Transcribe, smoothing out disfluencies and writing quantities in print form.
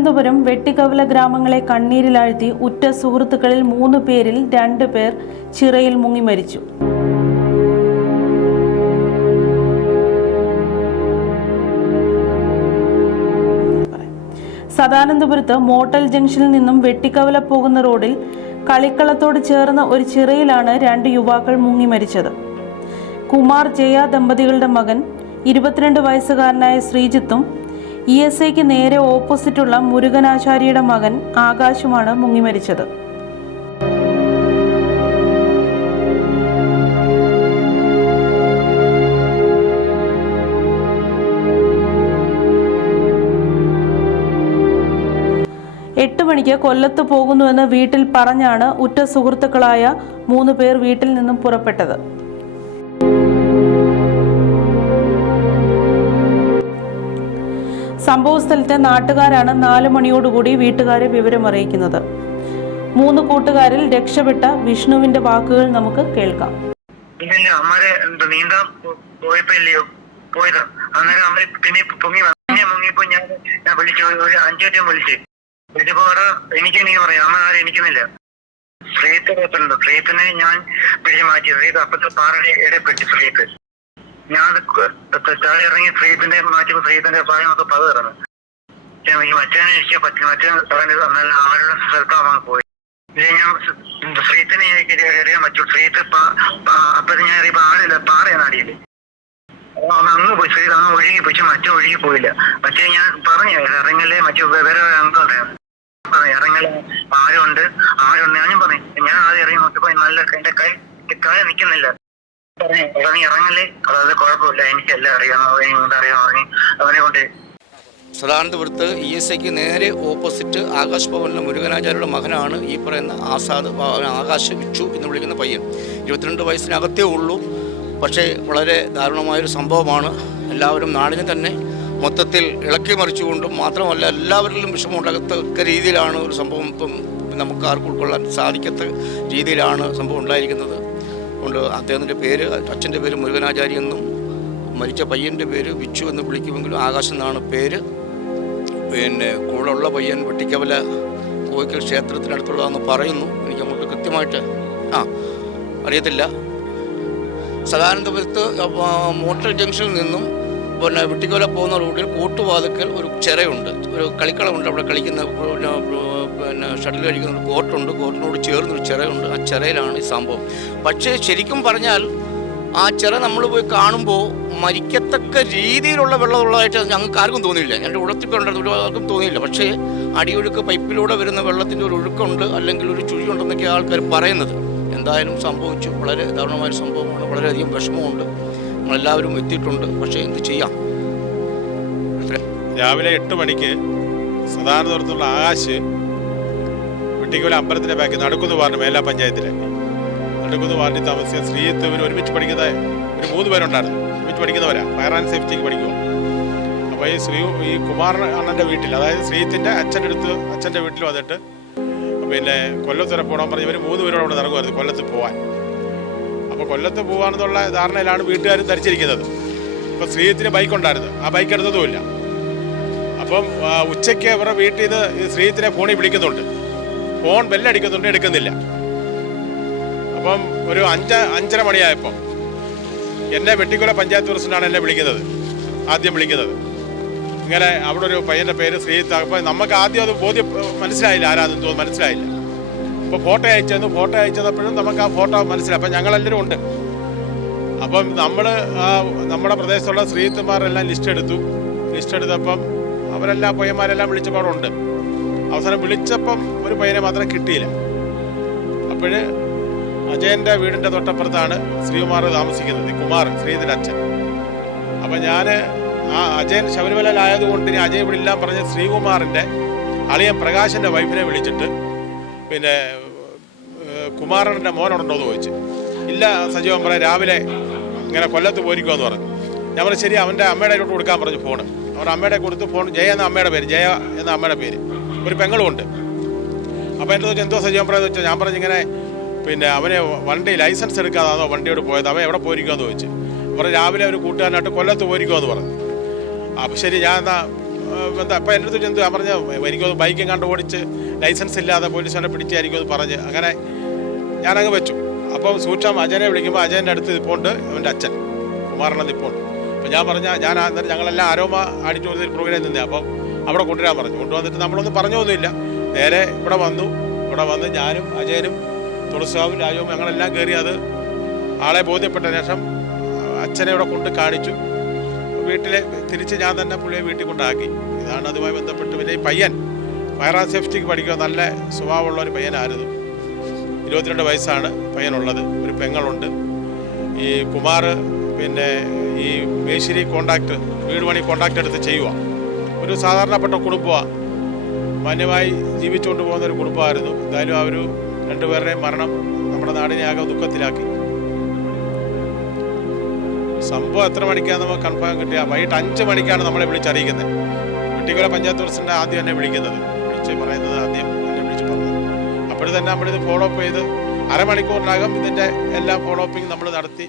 സദാനന്ദപുരം വെട്ടിക്കവല ഗ്രാമങ്ങളെ കണ്ണീരിലാഴ്ത്തി ഉറ്റ സുഹൃത്തുക്കളിൽ 3 പേരിൽ 2 പേർ ചിറയിൽ മുങ്ങി മരിച്ചു. സദാനന്ദപുരത്ത് മോട്ടൽ ജംഗ്ഷനിൽ നിന്നും വെട്ടിക്കവല പോകുന്ന റോഡിൽ കളിക്കളത്തോട് ചേർന്ന ഒരു ചിറയിലാണ് 2 യുവാക്കൾ മുങ്ങി മരിച്ചത്. കുമാർ ജയ ദമ്പതികളുടെ മകൻ 22 വയസ്സുകാരനായ ശ്രീജിത്തും ESIക്ക് നേരെ ഓപ്പോസിറ്റുള്ള മുരുകനാചാര്യയുടെ മകൻ ആകാശുമാണ് മുങ്ങി മരിച്ചത്. എട്ട് മണിക്ക് കൊല്ലത്ത് പോകുന്നുവെന്ന് വീട്ടിൽ പറഞ്ഞാണ് ഉറ്റ സുഹൃത്തുക്കളായ 3 പേർ വീട്ടിൽ നിന്നും പുറപ്പെട്ടത്. സംഭവസ്ഥലത്തെ നാട്ടുകാരാണ് 4 മണിയോടുകൂടി വീട്ടുകാരെ വിവരമറിയിക്കുന്നത്. 3 കൂട്ടുകാരിൽ രക്ഷപ്പെട്ട വിഷ്ണുവിന്റെ വാക്കുകൾ നമുക്ക് കേൾക്കാം. നീന്താൻ പോയത് അന്നേരം അവര് പിന്നെ മുങ്ങിയപ്പോ ഞാൻ വിളിച്ചു, ഒരു 5 വട്ടം വിളിച്ചു. ഇതിപ്പോ എനിക്ക് പറയാം, അമ്മ ആരും എനിക്കുന്നില്ല. ശ്രീത്തിനെ ഞാൻ പിടിച്ചു മാറ്റി. ശ്രീത്ത് അപ്പത്തെ പാറയുടെ ഇടപെട്ട് ശ്രീത്ത് ഞാൻ താഴെ ഇറങ്ങി ശ്രീത്തിന്റെ മാറ്റിയപ്പോ ശ്രീത്തിന്റെ പായമൊക്കെ പത ഇറങ്ങും. മറ്റേനെ ഇരിക്കാൻ പറ്റി. മറ്റേ പറഞ്ഞത് നല്ല ആളുള്ള സ്ഥലത്താണ് പോയി. ഞാൻ ശ്രീത്തിനെ അറിയാൻ പറ്റൂ. ശ്രീത്ത് അപ്പത്തെ ഞാൻ അറിയപ്പോ ആളില്ല, പാറയാണ് അടിയില്. അങ്ങ് പോയി ശ്രീത്ത് അങ്ങ് ഒഴുകി പോയി. മറ്റേ ഒഴുകി പോയില്ല. മറ്റേ ഞാൻ പറഞ്ഞു ഇറങ്ങല്ലേ, മറ്റു വേറെ അംഗം ഇറങ്ങല് ആരുണ്ട് ഞാനും പറഞ്ഞു. ഞാൻ ആദ്യം ഇറങ്ങി നോക്കിയപ്പോ നല്ല എന്റെ കൈ നിൽക്കുന്നില്ല. ഇറങ്ങി ഇറങ്ങല്ലേ, അതായത് കുഴപ്പമില്ല, എനിക്കെല്ലാം അറിയാം അവനെ കൊണ്ട്. സദാനന്ദപുരത്ത് ESIക്ക് നേരെ ഓപ്പോസിറ്റ് ആകാശ് ഭവനിലെ മുരുകനാചാര്യയുടെ മകനാണ് ഈ പറയുന്ന ആകാശ് വിച്ചു എന്ന് വിളിക്കുന്ന പയ്യൻ. 22 വയസ്സിനകത്തേ ഉള്ളൂ. പക്ഷേ വളരെ ദാരുണമായൊരു സംഭവമാണ്. എല്ലാവരും നാടിനെ തന്നെ മൊത്തത്തിൽ ഇളക്കി മറിച്ചുകൊണ്ടും മാത്രമല്ല എല്ലാവരിലും വിഷമമുണ്ടാകത്തക്ക രീതിയിലാണ് ഒരു സംഭവം. ഇപ്പം നമുക്ക് ആർക്കും ഉൾക്കൊള്ളാൻ സാധിക്കത്ത രീതിയിലാണ് സംഭവം ഉണ്ടായിരിക്കുന്നത്. കൊണ്ട് അദ്ദേഹത്തിൻ്റെ പേര്, അച്ഛൻ്റെ പേര് മുരുകനാചാരി എന്നും മരിച്ച പയ്യൻ്റെ പേര് വിച്ചു എന്ന് വിളിക്കുമെങ്കിലും ആകാശം എന്നാണ് പേര്. പിന്നെ കൂടെയുള്ള പയ്യൻ വെട്ടിക്കവല കോയിക്കൽ ക്ഷേത്രത്തിനടുത്തുള്ളതെന്ന് പറയുന്നു. എനിക്ക് അങ്ങോട്ട് കൃത്യമായിട്ട് അറിയത്തില്ല. സദാനന്ദപുരത്ത് മോട്ടൽ ജംഗ്ഷനിൽ നിന്നും പിന്നെ വെട്ടിക്കവല പോകുന്ന റൂട്ടിൽ കൂട്ടുവാതുക്കൽ ഒരു ചിറയുണ്ട്, ഒരു കളിക്കളമുണ്ട്. അവിടെ കളിക്കുന്ന പിന്നെ ഷട്ടിൽ കളിക്കുന്ന ഒരു കോർട്ടുണ്ട്. കോർട്ടിനോട് ചേർന്നൊരു ചിറയുണ്ട്. ആ ചിറയിലാണ് ഈ സംഭവം. പക്ഷേ ശരിക്കും പറഞ്ഞാൽ ആ ചിറ നമ്മൾ പോയി കാണുമ്പോൾ മരിക്കത്തക്ക രീതിയിലുള്ള വെള്ളമുള്ളതായിട്ട് ഞങ്ങൾക്ക് ആർക്കും തോന്നിയില്ല. എൻ്റെ ഉള്ളത്തിപ്പുണ്ടായിരുന്നു, ആർക്കും തോന്നിയില്ല. പക്ഷേ അടിയൊഴുക്ക് പൈപ്പിലൂടെ വരുന്ന വെള്ളത്തിൻ്റെ ഒരു ഒഴുക്കുണ്ട്, അല്ലെങ്കിൽ ഒരു ചുഴിയുണ്ടെന്നൊക്കെ ആൾക്കാർ പറയുന്നത്. എന്തായാലും സംഭവിച്ചു. വളരെ ദാരുണമായ സംഭവമാണ്. വളരെയധികം വിഷമമുണ്ട്. നമ്മളെല്ലാവരും എത്തിയിട്ടുണ്ട്. പക്ഷേ എന്ത് ചെയ്യാം. രാവിലെ 8 മണിക്ക് സദാനന്ദപുരത്തുള്ള ആകാശ് വെട്ടിക്കവല അമ്പലത്തിൻ്റെ ബാക്കി നടുക്കുന്ന് വാർഡ് മേലാ പഞ്ചായത്തിലെ നടുക്കുന്ന് വാർഡിൽ താമസിച്ച ശ്രീത്ത് ഒരുമിച്ച് പഠിക്കുന്ന ഒരു 3 പേരുണ്ടായിരുന്നു. ഒരുമിച്ച് പഠിക്കുന്നവരാ, ഫയർ ആൻഡ് സേഫ്റ്റിക്ക് പഠിക്കുക. അപ്പോൾ ഈ കുമാർ അണ്ണൻ്റെ വീട്ടിൽ, അതായത് ശ്രീത്തിൻ്റെ അച്ഛൻ്റെ വീട്ടിൽ വന്നിട്ട് പിന്നെ കൊല്ലത്ത് വരെ പോകണം പറഞ്ഞ് ഇവർ 3 പേരോട് അവിടെ ഇറങ്ങുമായിരുന്നു കൊല്ലത്ത് പോകാൻ. അപ്പോൾ കൊല്ലത്ത് പോകാമെന്നുള്ള ധാരണയിലാണ് വീട്ടുകാരും ധരിച്ചിരിക്കുന്നത്. അപ്പോൾ ശ്രീത്തിന് ബൈക്കുണ്ടായിരുന്നു, ആ ബൈക്ക് എടുത്തതുമില്ല. അപ്പം ഉച്ചയ്ക്ക് ഇവരുടെ വീട്ടിൽ നിന്ന് ശ്രീത്തിനെ ഫോണിൽ വിളിക്കുന്നുണ്ട്. ഫോൺ ബെല്ലടിക്കുന്നുണ്ട്, എടുക്കുന്നില്ല. അപ്പം ഒരു 5:30 മണിയായപ്പോൾ എന്നെ വെട്ടിക്കവല പഞ്ചായത്ത് പ്രസിഡന്റാണ് എന്നെ വിളിക്കുന്നത്, ആദ്യം വിളിക്കുന്നത്. ഇങ്ങനെ അവിടെ ഒരു പയ്യൻ്റെ പേര് ശ്രീത്ത്. അപ്പം നമുക്ക് ആദ്യം അത് മനസ്സിലായില്ല, ആരാതെന്ന് തോന്നുന്നു, മനസ്സിലായില്ല. അപ്പോൾ ഫോട്ടോ അയച്ചപ്പോഴും നമുക്ക് ആ ഫോട്ടോ മനസ്സിലായി. അപ്പം ഞങ്ങളെല്ലാവരും ഉണ്ട്. അപ്പം നമ്മുടെ പ്രദേശത്തുള്ള ശ്രീത്തുമാരെല്ലാം ലിസ്റ്റ് എടുത്തപ്പം അവരെല്ലാം പയ്യന്മാരെല്ലാം വിളിച്ചപ്പോൾ അവിടെ ഉണ്ട്. അവസാനം വിളിച്ചപ്പം ഒരു പയ്യനെ മാത്രം കിട്ടിയില്ല. അപ്പോൾ അജയൻ്റെ വീടിൻ്റെ തൊട്ടപ്പുറത്താണ് ശ്രീകുമാർ താമസിക്കുന്നത്, കുമാർ ശ്രീധരൻ്റെ അച്ഛൻ. അപ്പം ഞാൻ അജയൻ ശബരിമലയിലായതുകൊണ്ട് ഇനി അജയ് ഇവിടെ ഇല്ലാൻ പറഞ്ഞ് ശ്രീകുമാറിൻ്റെ അളിയൻ പ്രകാശൻ്റെ വൈഫിനെ വിളിച്ചിട്ട് പിന്നെ കുമാരൻ്റെ മോനുണ്ടോ എന്ന് ചോദിച്ചു. ഇല്ല സജീവൻ പറയാം, രാവിലെ ഇങ്ങനെ കൊല്ലത്ത് പോയിരിക്കുമെന്ന് പറഞ്ഞു. ഞാൻ പറഞ്ഞു ശരി, അവൻ്റെ അമ്മയുടെ കയ്യിലോട്ട് കൊടുക്കാൻ പറഞ്ഞു ഫോണ്. അവരുടെ അമ്മയുടെ കൊടുത്ത് ഫോൺ ജയ എന്ന അമ്മയുടെ പേര്, ഒരു പെങ്ങളുമുണ്ട്. അപ്പോൾ എൻ്റെ ചോദിച്ചാൽ എന്തോ സജീവൻ പറയാന്ന് വെച്ചാൽ ഞാൻ പറഞ്ഞു ഇങ്ങനെ പിന്നെ അവനെ വണ്ടി ലൈസൻസ് എടുക്കാതാണോ വണ്ടിയോട് പോയത്, അവൻ എവിടെ പോയിരിക്കുമെന്ന് ചോദിച്ചു. പറഞ്ഞു രാവിലെ ഒരു കൂട്ടുകാരനായിട്ട് കൊല്ലത്ത് പോയിരിക്കുമെന്ന് പറഞ്ഞു. അപ്പോൾ ശരി, ഞാൻ എന്നാൽ അപ്പം എൻ്റെ അടുത്ത് ചെന്ന് ഞാൻ പറഞ്ഞ എനിക്കത് ബൈക്കും കണ്ട് ഓടിച്ച് ലൈസൻസ് ഇല്ലാതെ പോലീസിനെ പിടിച്ചായിരിക്കും അത് പറഞ്ഞ് അങ്ങനെ ഞാനങ്ങ് വെച്ചു. അപ്പോൾ സൂക്ഷം അജയനെ വിളിക്കുമ്പോൾ അജയൻ്റെ അടുത്ത് നിൽപ്പുണ്ട് അവൻ്റെ അച്ഛൻ കുമാരനെ നിൽപ്പുണ്ട്. അപ്പോൾ ഞാൻ പറഞ്ഞ ഞങ്ങളെല്ലാം ആരോമ ആഡിറ്റോറിയത്തിൽ പ്രോഗ്രാം നിന്നേ. അപ്പം അവിടെ കൊണ്ടുവരാൻ പറഞ്ഞു. കൊണ്ടുവന്നിട്ട് നമ്മളൊന്നും പറഞ്ഞൊന്നുമില്ല. നേരെ ഇവിടെ വന്ന് ഞാനും അജയനും തുളസാവും രാജവും ഞങ്ങളെല്ലാം കയറി അത് ആളെ ബോധ്യപ്പെട്ട ശേഷം അച്ഛനെ ഇവിടെ കൊണ്ട് കാണിച്ചു. വീട്ടിലെ തിരിച്ച് ഞാൻ തന്നെ പുള്ളിയെ വീട്ടിൽ കൊണ്ടാക്കി. ഇതാണ് അതുമായി ബന്ധപ്പെട്ട്. പിന്നെ ഈ പയ്യൻ ഫയർ ആൻഡ് സേഫ്റ്റിക്ക് പഠിക്കുക, നല്ല സ്വഭാവമുള്ള ഒരു പയ്യനായിരുന്നു. 22 വയസ്സാണ് പയ്യനുള്ളത്. ഒരു പെങ്ങളുണ്ട്. ഈ കുമാർ പിന്നെ ഈ മേശ്ശേരി കോൺട്രാക്ട് വീട് പണി കോൺട്രാക്ട് എടുത്ത് ചെയ്യുക. ഒരു സാധാരണപ്പെട്ട കുടുംബമാണ്, മാന്യമായി ജീവിച്ചുകൊണ്ട് പോകുന്ന ഒരു കുടുംബമായിരുന്നു. എന്തായാലും ആ ഒരു രണ്ടുപേരുടെയും മരണം നമ്മുടെ നാടിനെ ആകെ ദുഃഖത്തിലാക്കി. സംഭവം എത്ര മണിക്കാണ് നമുക്ക് കൺഫേം കിട്ടിയ? വൈകിട്ട് 5 മണിക്കാണ് നമ്മളെ വിളിച്ചറിയിക്കുന്നത്. വെട്ടിക്കുല പഞ്ചായത്ത് പ്രസിഡന്റ് ആദ്യം എന്നെ വിളിക്കുന്നത്, പറയുന്നത് ആദ്യം എന്നെ വിളിച്ച് പറഞ്ഞത്. അപ്പോൾ തന്നെ നമ്മളിത് ഫോളോ അപ്പ് ചെയ്ത് അരമണിക്കൂറിനകം ഇതിൻ്റെ എല്ലാ ഫോളോ അപ്പിങ് നമ്മൾ നടത്തി.